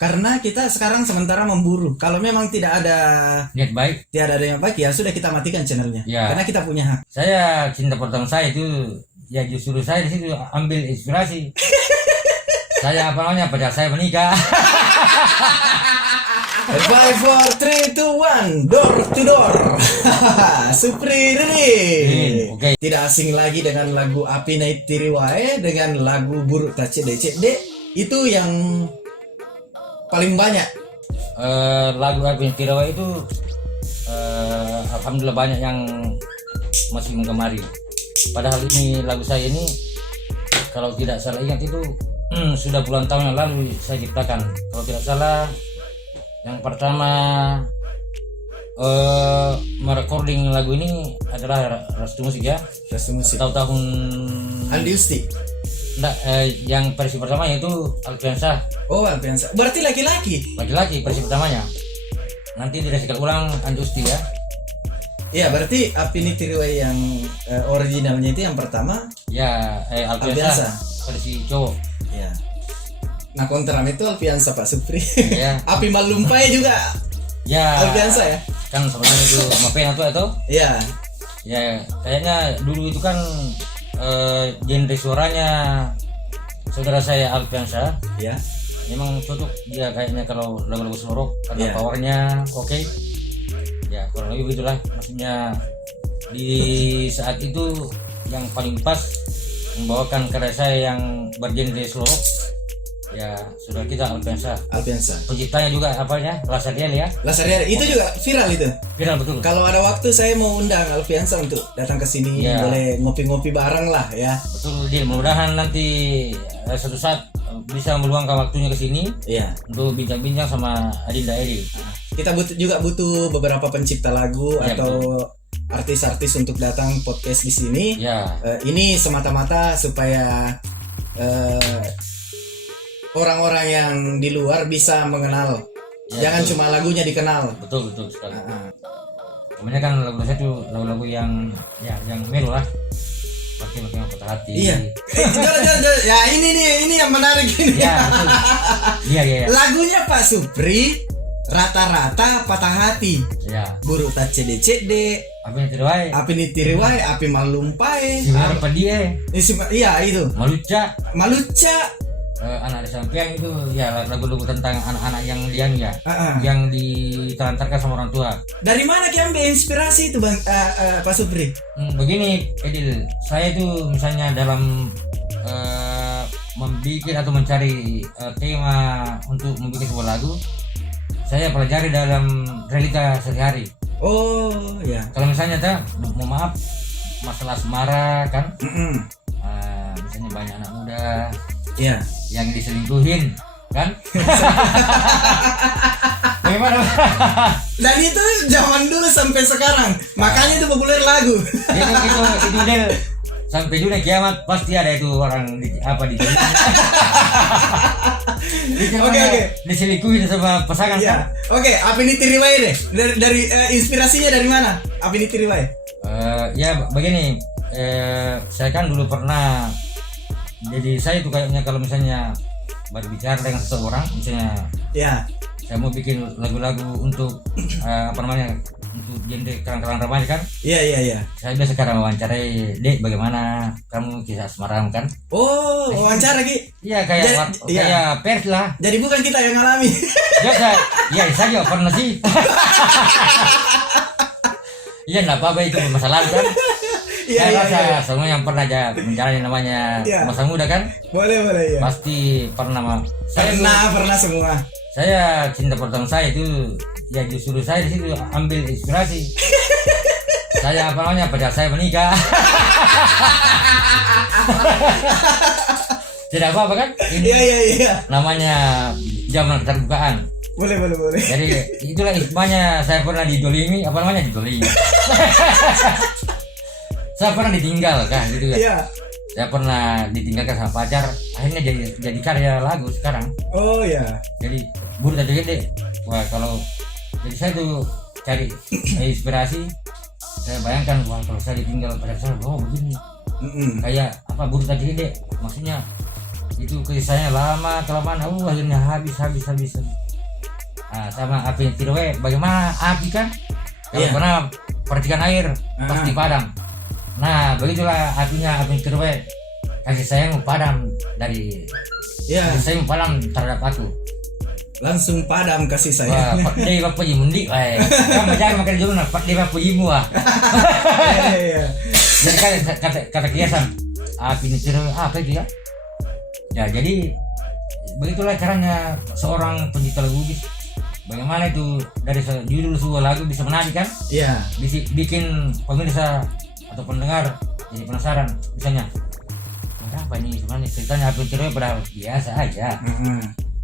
Karena kita sekarang sementara memburu. Kalau memang tidak ada Niat baik. tidak ada yang baik, ya sudah kita matikan channelnya. Ya. Karena kita punya hak. Saya cinta pertama saya itu ya justru saya di situ ambil inspirasi. Saya apa namanya pada saya menikah. 5, 4, 3, 2, 1, door to door. Supri Riri. Oke. Tidak asing lagi dengan lagu Api Naik Tiriwae dengan lagu Buruk Tace DCD. Itu yang paling banyak. Lagu Api Tirawa itu alhamdulillah banyak yang masih menggemari. Padahal ini lagu saya ini kalau tidak salah ingat itu sudah puluhan tahun yang lalu saya ciptakan. Kalau tidak salah yang pertama merecording lagu ini adalah Restu Musik ya. Restu Musik. Tahu tahun Andi Usti. enggak, yang versi pertama yaitu Alfiansyah. Oh, Alfiansyah. Berarti laki-laki. Laki-laki versi pertamanya. Nanti diresikan ulang Andi Usti ya. Iya, berarti Api Naik Tiriwae yang originalnya itu yang pertama. Ya, Alfiansyah versi cowok. Ya. Nah, kontram itu Alfiansyah Pak Supri. Ya. Api Malumpai juga. Ya. Alfiansyah ya. Kan sebenarnya itu Mapena tuh atau? Iya. Ya, kayaknya dulu itu kan genre suaranya saudara saya Alfiansyah. Ya. Memang cocok dia kayaknya kalau lagu-lagu slow rock karena Ya. powernya oke. Ya, kurang lebih begitulah. Maksudnya di saat itu yang paling pas membawakan karya saya yang bergenre slow rock. Ya, sudah kita Alfiansyah. Penciptanya juga apa ya? Lasariel ya. Lasariel itu juga viral itu. Viral betul. Kalau ada waktu saya mau undang Alfiansyah untuk datang ke sini, Ya. boleh ngopi-ngopi bareng lah ya. Betul, Dil. Mudah-mudahan nanti suatu saat bisa meluangkan waktunya ke sini Iya. untuk bincang-bincang sama Adinda Eri. Kita butuh beberapa pencipta lagu Ya, atau artis-artis untuk datang podcast di sini. Ya, Ini semata-mata supaya orang-orang yang di luar bisa mengenal. Ya, Jangan betul. cuma lagunya dikenal. betul sekali. Ah, Kebanyakan lagu saya itu lagu-lagu yang yang melo lah. Pakai patah hati. Iya. Jangan. Ya ini yang menarik ini. Ya, betul. Iya. Lagunya Pak Supri rata-rata patah hati. Ya. Buruk Tace DCD, Apa yang terbaik? Api Naik Tiriwae, Api Malumpai. Si apa dia? Iya itu. Maluca. Maluca. Anak di samping itu ya lagu-lagu tentang anak-anak yang liang ya, Ah. yang ditelantarkan sama orang tua. Dari mana kamu ambil inspirasi itu Bang Pak Supri? Begini Edil, saya itu misalnya dalam membuat atau mencari tema untuk membuat sebuah lagu, saya pelajari dalam realita sehari-hari. Oh ya. Kalau misalnya mohon maaf masalah asmara kan, Mm-mm. misalnya banyak anak muda Ya. yang diselingkuhin kan. Bagaimana? Dan itu zaman dulu sampai sekarang. Makanya itu populer lagu. itu Del, sampai dunia kiamat pasti ada itu orang di Oke. diselingkuhin sama pasangan Ya. kan. Oke, Api Naik Tiriwae deh. Dari inspirasinya dari mana? Api Naik Tiriwae. Ya begini, saya kan dulu pernah, jadi saya itu kayaknya kalau misalnya berbicara dengan seseorang, misalnya Ya. saya mau bikin lagu-lagu untuk apa namanya, untuk genre kalangan remaja kan, Iya. saya biasa sekarang wawancarai, Dek bagaimana kamu kisah asmara kan. Oh, wawancara Ki. Iya kayak Iya. kayak pers lah. Jadi bukan kita yang ngalami. Iya saya pernah sih. Iya enggak apa-apa itu masa lalu kan. Iya. Saya rasa semua yang pernah aja menjalani namanya Iya. masa muda kan, Boleh ya. pasti pernah saya Pernah semua. saya cinta pertama saya itu ya justru saya di situ ambil inspirasi. Saya apa namanya pada saya menikah. Tidak apa-apa kan? Ini Iya. namanya zaman keterbukaan. Boleh. Jadi itulah hikmahnya saya pernah didolimi, apa namanya didolimi. Saya pernah ditinggal kan gitu kan. Iya. Saya pernah ditinggalkan sama pacar, akhirnya jadi karya lagu sekarang. Oh ya. Jadi Buruk Tace DCD. Wah kalau jadi saya tuh cari inspirasi, saya bayangkan wah kalau saya ditinggal pacar saya, oh begini. Mm-mm. Kayak apa Buruk Tace DCD, maksudnya itu kisahnya lama kelamaan, akhirnya habis. Sama api Tirwe, bagaimana api kan? Kalau Iya. pernah percikan air pasti padam. Nah begitulah apinya api Tirwe, kasih sayang padam dari Ya, kasih sayang padam terhadap aku. langsung padam kasih Wah, sayang. Pak Dei Bapak Jimundi, kan macam makan dulu Pak Dei Bapak Jimu Iya. Jadi kan kata kiasan api Tirwe apa itu ya? Ya jadi begitulah caranya seorang pencipta lagu. Bagaimana itu dari judul sebuah lagu bisa menarik kan? Iya. Bisa bikin pemirsa atau pendengar jadi penasaran. Misalnya, apa ini sebenarnya ceritanya api Tirwe padahal biasa aja.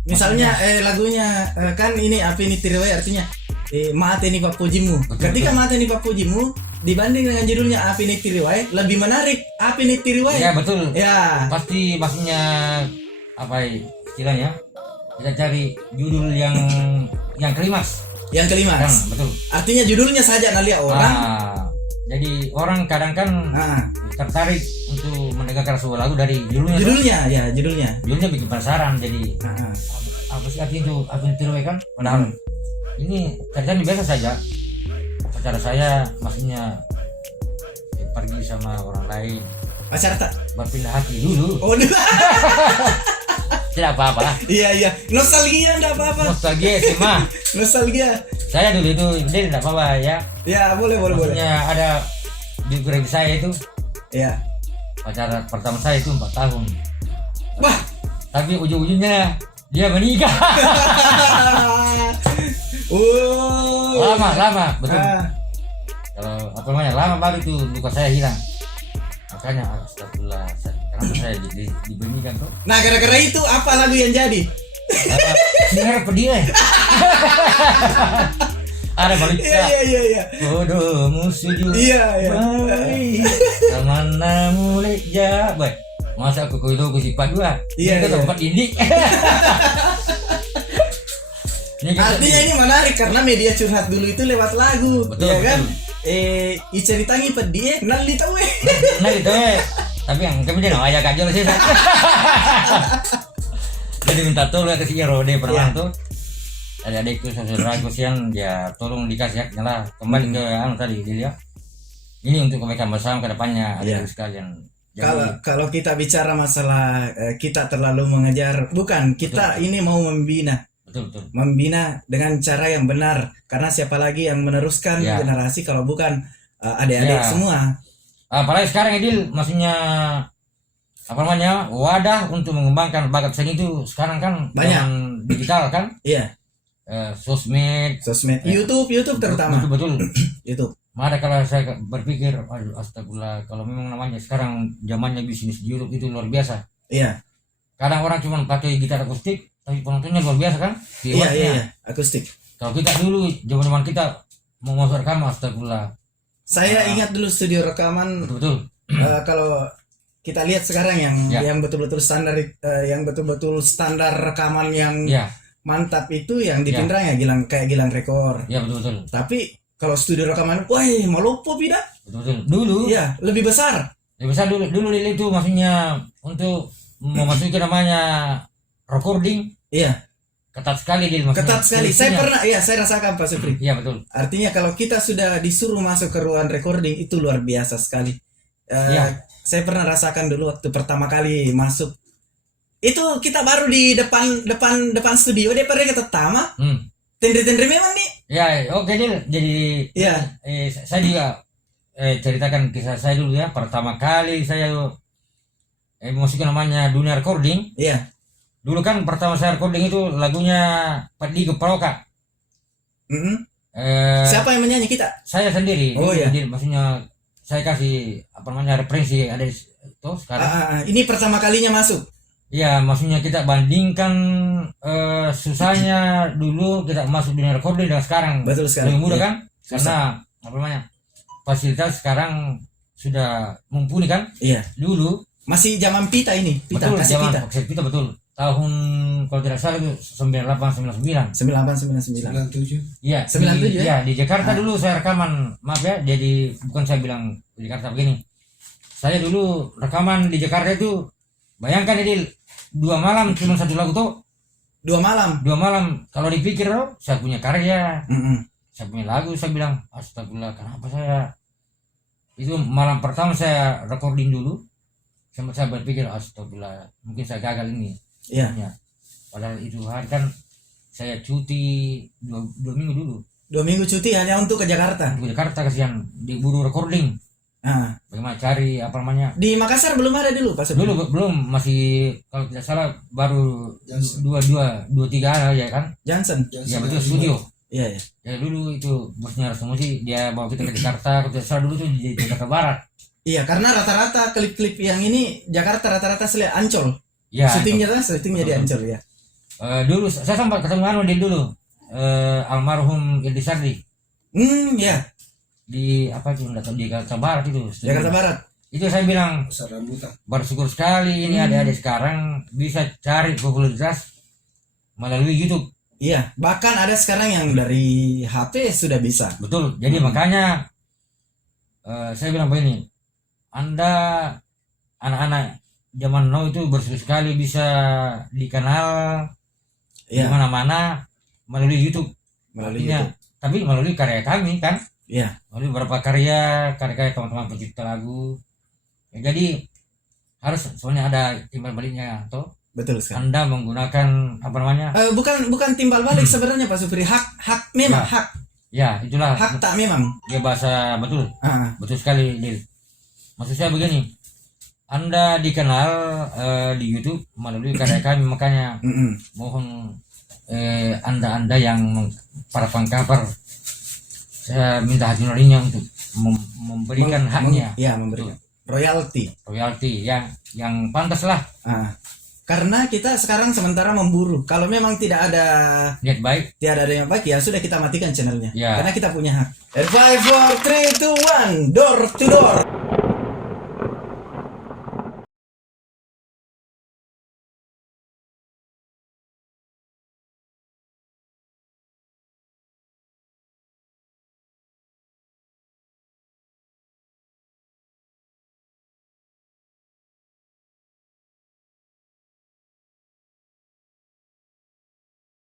Misalnya lagunya kan ini api ini Tirwe artinya Mate ni Papujimu. Betul, Ketika Mate ni Papujimu dibanding dengan judulnya Api ni Tirwe lebih menarik Api ni Tirwe. Ya betul. Ya. Pasti maksudnya apa istilahnya? Kita cari judul yang klimaks. Yang kelima. Betul. Artinya judulnya saja nalia orang. Jadi orang kadang kan tertarik untuk mendengarkan sebuah lagu dari judulnya. Judulnya Bikin penasaran. Jadi apa sih arti itu Api Tirwe kan? Padahal ini terjadi biasa saja. Pacar saya maksudnya pergi sama orang lain. Pacar tak? Berpindah hati dulu. Oh, Tidak apa-apa. Iya. Nostalgia enggak apa-apa. Nostalgia sih mah. Nostalgia. Saya dulu itu dia tidak apa-apa ya. Ya, boleh. Maksudnya ada di gereja saya itu. Ya. Pacar pertama saya itu 4 tahun. Wah. Tapi ujung-ujungnya dia menikah. Lama betul. Kalau apa namanya lama banget itu luka saya hilang. Makanya astagfirullah, kenapa saya dibenikan tuh? Nah, gara-gara itu apa lagu yang jadi? Dengar apa dia? Ada balik. Iya. Bodohmu sujud. Iya. Mana mulai jawab. Masa aku itu aku sifat dua. Iya. Itu tempat indik. Artinya ini menarik karena media curhat dulu itu lewat lagu. Betul, ya kan? betul. Iceritangi pedih nali tahu Nah gitu tapi yang kami dia aja kajol sih. Jadi minta tolong ke si Rode pernah tuh. Ada adikku saudara yang dia tolong dikasih haknya lah kembali ke tadi dia. Ini untuk kebaikan bersama ke depannya adik sekalian. Kalau kita bicara masalah kita terlalu mengejar, bukan kita ini mau membina. Betul. Membina dengan cara yang benar karena siapa lagi yang meneruskan generasi kalau bukan adik-adik semua. Apalagi sekarang Edil maksudnya apa namanya wadah untuk mengembangkan bakat seni itu sekarang kan banyak digital kan? Iya. Sosmed, YouTube terutama. Betul. YouTube. Maka kalau saya berpikir, aduh astagfirullah, kalau memang namanya sekarang zamannya bisnis di YouTube itu luar biasa. Iya. Kadang orang cuma pakai gitar akustik, tapi penontonnya luar biasa kan? Iya, akustik. Kalau kita dulu, zaman kita mau masuk rekaman, astagfirullah. Saya ingat dulu studio rekaman. Betul. Kalau kita lihat sekarang yang betul-betul standar, yang betul-betul standar rekaman yang mantap itu yang di Pindrang kayak Gilang Rekor. Iya betul. Tapi kalau studio rekaman, wah malopo tidak? Betul. Dulu. Iya, lebih besar. Lebih besar dulu itu maksudnya untuk memasuki namanya recording. Iya. Ketat sekali Ketat sekali. Saya rasakan Pak Supri. Iya betul. Artinya kalau kita sudah disuruh masuk ke ruang recording itu luar biasa sekali. Saya pernah rasakan dulu waktu pertama kali masuk. Itu kita baru di depan studio dia pada kita tama. Tendre memang nih. Ya, oke jadi saya juga ceritakan kisah saya dulu ya. Pertama kali saya masuk ke namanya dunia recording. Iya. Dulu kan pertama saya recording itu lagunya Padli Geproka. Siapa yang menyanyi kita? Saya sendiri. Oh iya. Jadi maksudnya saya kasih referensi ada itu sekarang. Ini pertama kalinya masuk. Iya, maksudnya kita bandingkan susahnya dulu kita masuk dunia recording dan sekarang. Betul sekali. Lebih mudah kan? Susah. Karena fasilitas sekarang sudah mumpuni kan? Iya. Dulu masih zaman pita ini. Betul, zaman pita betul. Tahun kalau tidak salah itu 9899. 9899. Iya, 97 ya. Di Jakarta dulu saya rekaman. Maaf ya, jadi bukan saya bilang di Jakarta begini. Saya dulu rekaman di Jakarta itu bayangkan Edil 2 malam cuma satu lagu tuh. 2 malam. 2 malam. Kalau dipikir loh, saya punya karya, Mm-mm. saya punya lagu, saya bilang astagfirullah, kenapa saya itu malam pertama saya recording dulu, sampai saya berpikir astagfirullah, mungkin saya gagal ini. Iya. Ya. Padahal itu hari kan saya cuti 2 minggu dulu 2 minggu cuti hanya untuk ke Jakarta. ke Jakarta, kasihan diburu recording. Ah. Bagaimana cari apa namanya? Di Makassar belum ada dulu pas Dulu belum, masih kalau tidak salah baru 2-3 ya kan? Johnson. Ya betul, studio. Iya ya. Ya dulu itu bosnya Rasmusi, dia bawa kita ke Jakarta. Kalau tidak salah dulu tuh di Jakarta Barat. Iya, karena rata-rata klip-klip yang ini Jakarta rata-rata Ancol. Ya. Syutingnya di Ancol ya. Dulu saya sempat ketemu anu dia dulu. Almarhum Ildi Sardi. Ya. Di apa itu enggak tahu, di Jakarta Barat itu. Jakarta Barat. Itu saya bilang Pasar Rambutan. bersyukur sekali ini adik-adik sekarang bisa cari popularitas melalui YouTube. Iya, bahkan ada sekarang yang dari HP sudah bisa. Betul. Jadi makanya saya bilang begini, Anda anak-anak zaman now itu bersyukur sekali bisa dikenal di Iya, mana-mana melalui YouTube. melalui Artinya, YouTube. tapi melalui karya kami kan, Iya, melalui beberapa karya teman-teman pencipta lagu. Ya, jadi harus soalnya ada timbal baliknya toh. betul sekali. Anda menggunakan apa namanya? Bukan timbal balik sebenarnya Pak Supri. Hak memang Ya. hak. Ya, itulah Hak tak memang. dia bahasa betul. Ah, Betul sekali, Lil. Maksud saya begini, Anda dikenal di YouTube melalui karya kami, makanya mm-mm. mohon Anda yang para pengcover, saya minta hati nuraninya untuk memberikan haknya, Iya, memberikan royalti. royalti yang pantas lah, Ah. Karena kita sekarang sementara memburu. Kalau memang tidak ada niat baik. yang baik, ya sudah kita matikan channelnya. Ya. Karena kita punya hak. 5, 4, 3, 2, 1, door to door.